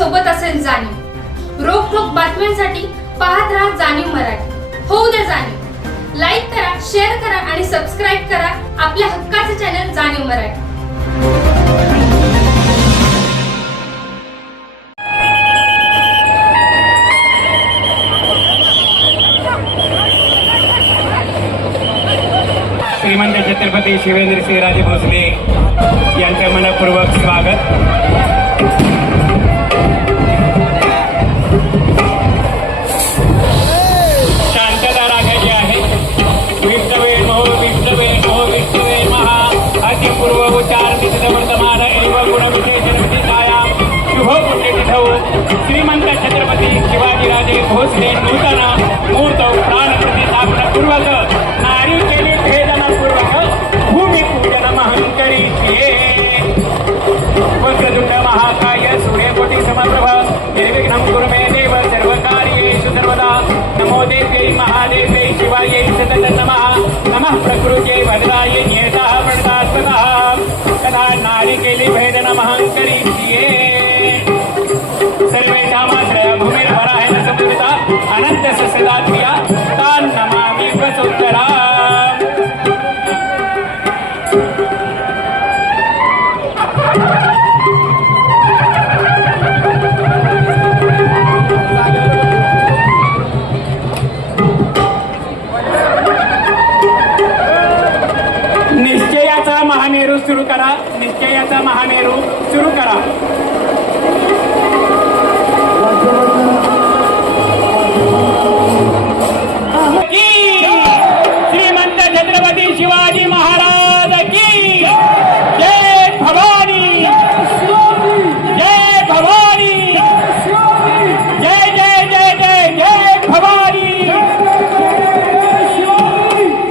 सोबत असेल जाणीव. रोखोक बातम्यांसाठी पाहत राहा जाणीव मराठी. होऊ द्या जाणीव. लाईक करा, शेअर करा आणि सबस्क्राईब करा आपल्या हक्काचे चॅनल जाणीव मराठी. श्रीमंत छत्रपती शिवेंद्रसिंहराजे भोसले यांचे मनपूर्वक स्वागत. शांतता राखायची आहे. विष्णवेल महो विष्णवेल महो विष्णवेल महा अतिपूर्व उच्चार नित्यवर्तमान एव गुणविशेषणविदितायां शुभ पुण्यतिथौ श्रीमंत छत्रपती शिवाजीराजे भोसले नूतन मूर्त प्राणप्रतिष्ठापनपूर्वक नारी केली भेदनपूर्वक भूमिपूजन महंकरीचे. वक्रतुंड महाकाय सूर्यकोटि समप्रभ निर्विघ्नं कुरु मे देव सर्वकार्येषु सर्वदा. नमो देव्यै महादेव्यै शिवायै सततं नमः. नमः प्रकृत्यै वरदायै नियतः प्रणतात्मतः तथा नारी केली भेदन महंकरीचे. सर्वेषामाश्रय भूमिर्वराहेण संपूजिता अनंत सदा क्रिया तान् नमामि वसुंधरा. निश्चयाचा महामेरू सुरू करा. निश्चयाचा महामेरू सुरू करा. श्रीमंत छत्रपती शिवाजी महाराज की जय. भवानी जय. भवानी जय जय जय जय जय भवानी.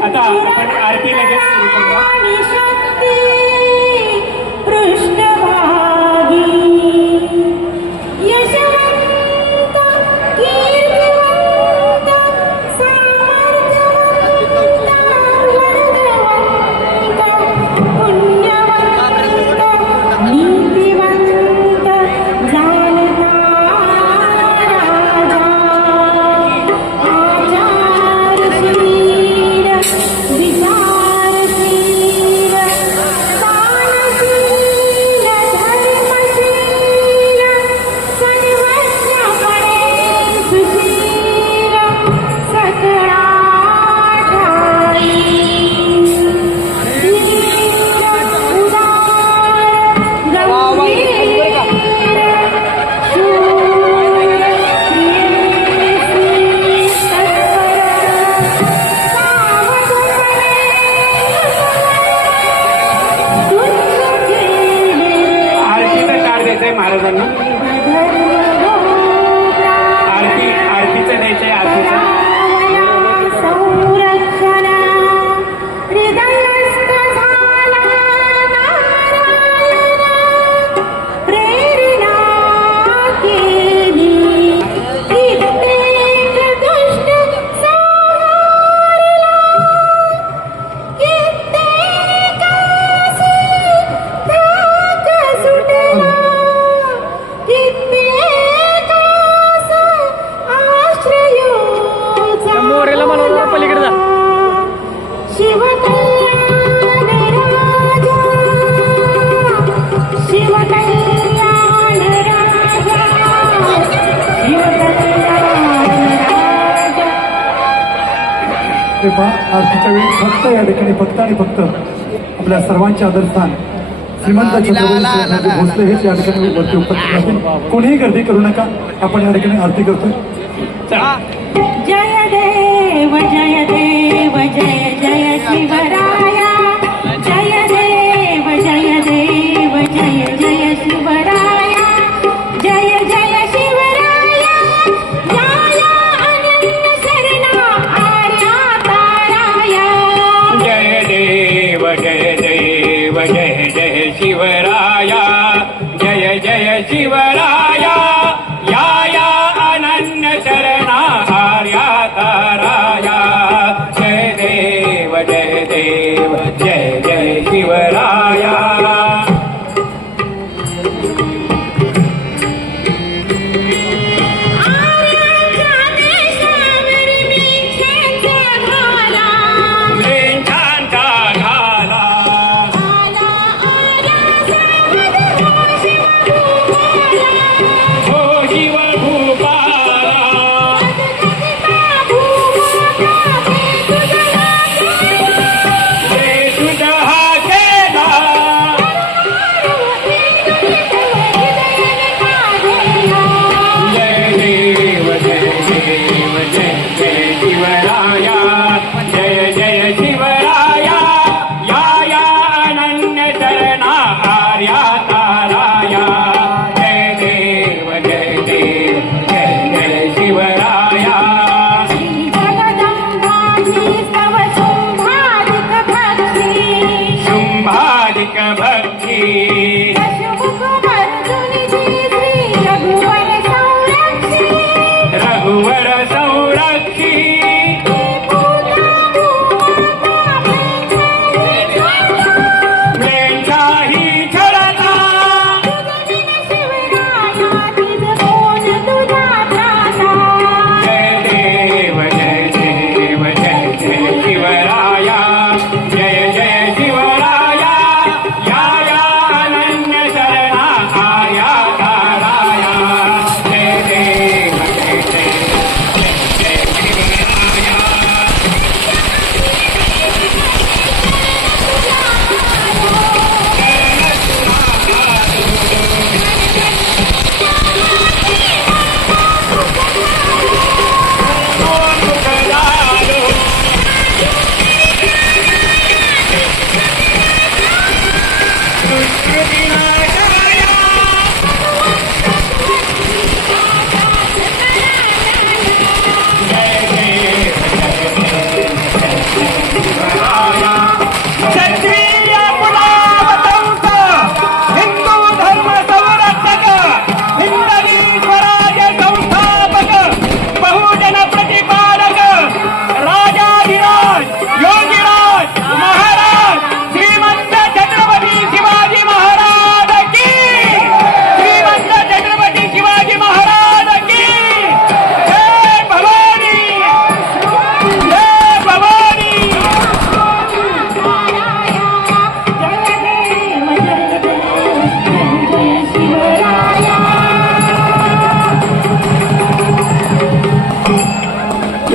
आता आपण आरती लगेच सुरू करूया. महाराजांना आरतीचं द्यायचंय. आरतीचं आरतीच्या वेळी फक्त या ठिकाणी फक्त आणि फक्त आपल्या सर्वांचे आदरस्थान श्रीमंत छत्रपती भोसले हेच या ठिकाणी वरती उपस्थित असतील. कोणीही गर्दी करू नका. आपण या ठिकाणी आरती करतोय. जय देव जय देव जय जय शिवराया. जय देव जय देव जय जय शिवराया. जय जय शिवराया. जया अनंत शरणा आर्या ताराया. जय देव जय देव जय जय शिवराया. जय जय शिवराया. या अनन्य शरणा आर्या ताराया. जय देव जय देव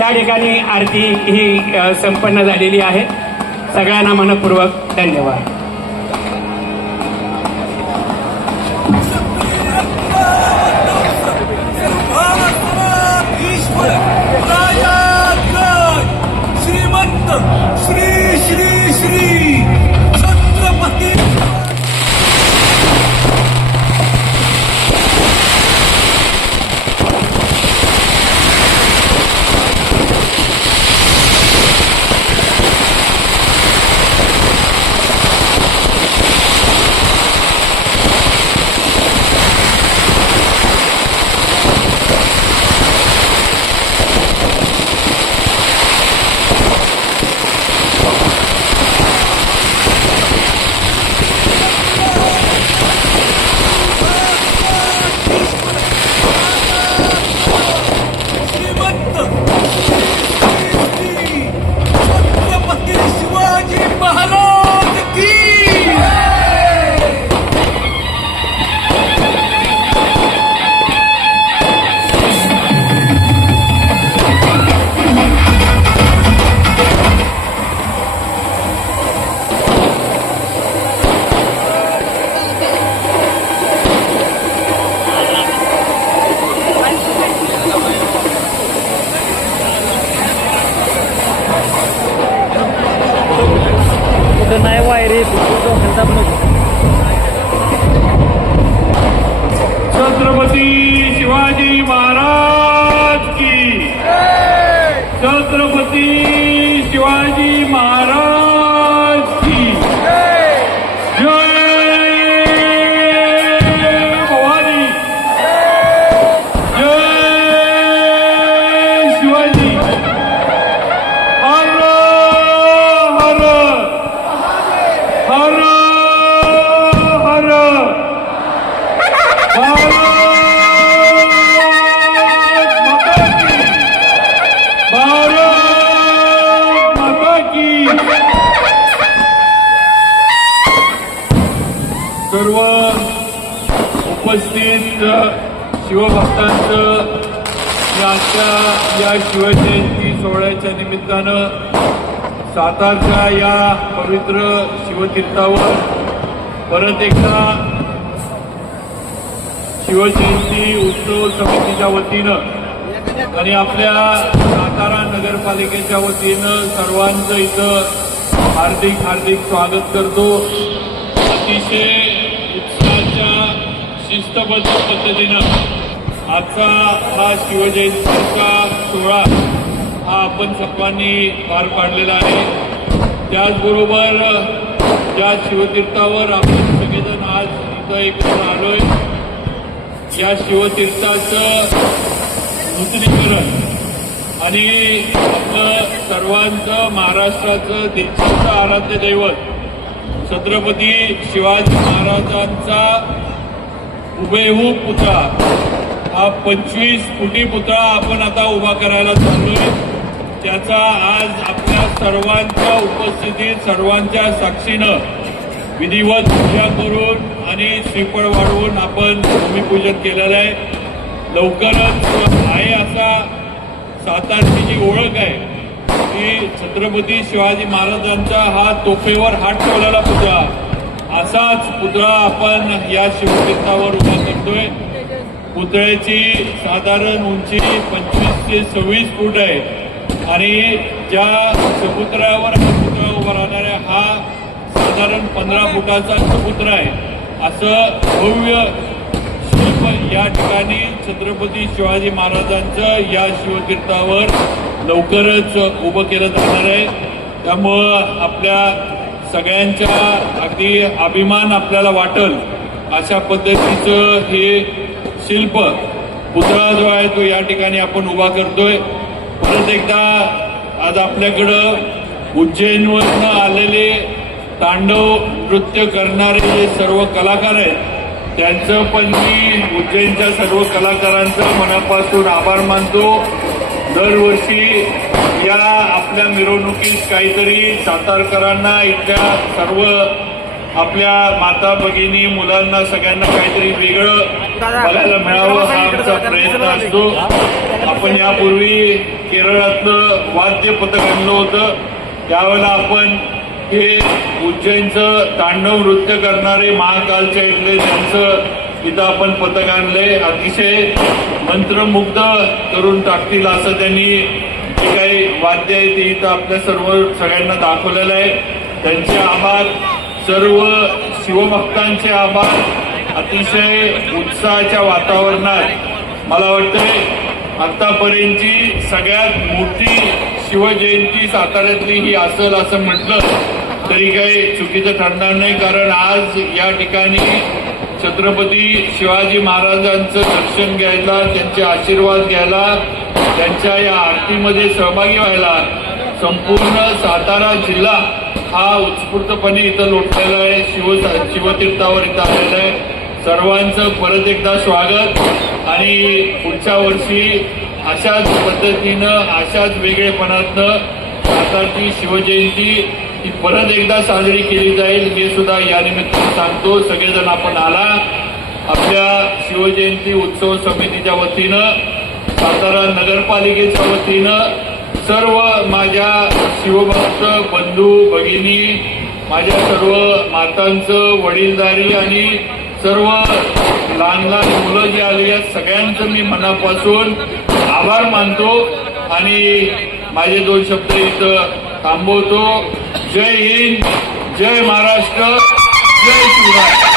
या ठिकाणी आरती ही संपन्न झालेली आहे. सगळ्यांना मनपूर्वक धन्यवाद. श्रीमंत श्री श्री श्री छत्रपती शिवाजी महाराज की छत्रपती शिवाजी महाराज की छत्रपती शिवाजी महाराज की जय भवानी जय शिवाजी हर हर हर हर भारत माता की सर्व उपस्थित शिवभक्तांचं या शिवजयंती सोहळ्याच्या निमित्तानं सातारच्या या पवित्र शिवतीर्थावर परत एकदा शिवजयंती उत्सव समितीच्या वतीनं आणि आपल्या सातारा नगरपालिकेच्या वतीनं सर्वांचं इथं हार्दिक हार्दिक स्वागत करतो. अतिशय उत्साहाच्या शिस्तबद्ध पद्धतीनं आजचा हा शिवजयंतीचा सोहळा हा आपण सर्वांनी पार पाडलेला आहे. त्याचबरोबर या शिवतीर्थावर आपण सगळेजण आज इथं एकत्र आलोय. या शिवतीर्थाचं नूतनीकरण आणि आपलं सर्वांचं महाराष्ट्राचं देशाचं आराध्य दैवत छत्रपती शिवाजी महाराजांचा हुबेहूब पुतळा हा 25 फुटी पुतळा आपण आता उभा करायला चाललोय. त्याचा आज आपल्या सर्वांच्या उपस्थितीत सर्वांच्या साक्षीनं विधिवत पूजा करून आणि श्रीफळ वाढवून आपण भूमिपूजन केलेलं आहे. लवकरच आहे असा सातारची जी ओळख आहे की छत्रपती शिवाजी महाराजांचा हा तोफेवर हात ठेवलेला पुतळा असाच पुतळा आपण या शिवतीर्थावर उभा करतोय. पुतळ्याची साधारण उंची 25 ते 26 फूट आहे आणि ज्या चबुतऱ्यावर हा पुतळा उभा राहणार आहे हा साधारण 15 फुटाचा चबुतरा आहे. असं भव्य शिल्प या ठिकाणी छत्रपती शिवाजी महाराजांचं या शिवतीर्थावर लवकरच उभं केलं जाणार आहे. त्यामुळं आपल्या सगळ्यांच्या अगदी अभिमान आपल्याला वाटेल अशा पद्धतीचं हे शिल्प पुतळा जो आहे तो या ठिकाणी आपण उभा करतोय. परत एकदा आज आपल्याकडं उज्जैनवरनं आलेले तांडव नृत्य करणारे जे सर्व कलाकार आहेत त्यांचं पण मी उज्जैनच्या सर्व कलाकारांचं मनापासून आभार मानतो. दरवर्षी या आपल्या मिरवणुकीत काहीतरी सातारकरांना इथल्या सर्व आपल्या माता भगिनी मुलांना सगळ्यांना काहीतरी वेगळं बघायला मिळावं हा आमचा प्रयत्न असतो. आपण यापूर्वी केरळातलं वाद्य पथक आणलं होतं. त्यावेळेला आपण हे उज्जैनचं तांडव नृत्य करणारे महाकालच्या इथले त्यांचं इथं आपण पथक आणलंय. अतिशय मंत्रमुग्ध करून टाकतील असं त्यांनी जे काही वाद्य आहे ते इथं आपल्या सगळ्यांना दाखवलेलं आहे. त्यांचे आभार, सर्व शिवभक्तांचे आभार. अतिशय उत्साहाच्या वातावरणात मला वाटतंय आतापर्यंतची सगळ्यात मोठी शिवजयंती साताऱ्यातली ही असेल असं म्हटलं तरी काही चुकीचं ठरणार नाही. कारण आज या ठिकाणी छत्रपती शिवाजी महाराजांचं दर्शन घ्यायला, त्यांचे आशीर्वाद घ्यायला, त्यांच्या या आरतीमध्ये सहभागी व्हायला संपूर्ण सातारा जिल्हा हा उत्स्फूर्तपणे इथं लोटलेला आहे. शिवतीर्थावर इथं आलेला आहे. सर्वांचं परत एकदा स्वागत आणि पुढच्या वर्षी अशाच पद्धतीनं, अशाच वेगळेपणातनं सातारची शिवजयंती ही परत एकदा साजरी केली जाईल हे सुद्धा या निमित्तानं सांगतो. सगळेजण आपण आला. आपल्या शिवजयंती उत्सव समितीच्या वतीनं, सातारा नगरपालिकेच्या वतीनं सर्व माझ्या शिवभक्त बंधू भगिनी, माझ्या सर्व मातांचं, वडीलधारी आणि सर्व लहान लहान मुलं जी आली आहेत सगळ्यांचं मी मनापासून आभार मानतो आणि माझे 2 शब्द इथं थांबवतो. जय हिंद, जय महाराष्ट्र, जय शिवराय.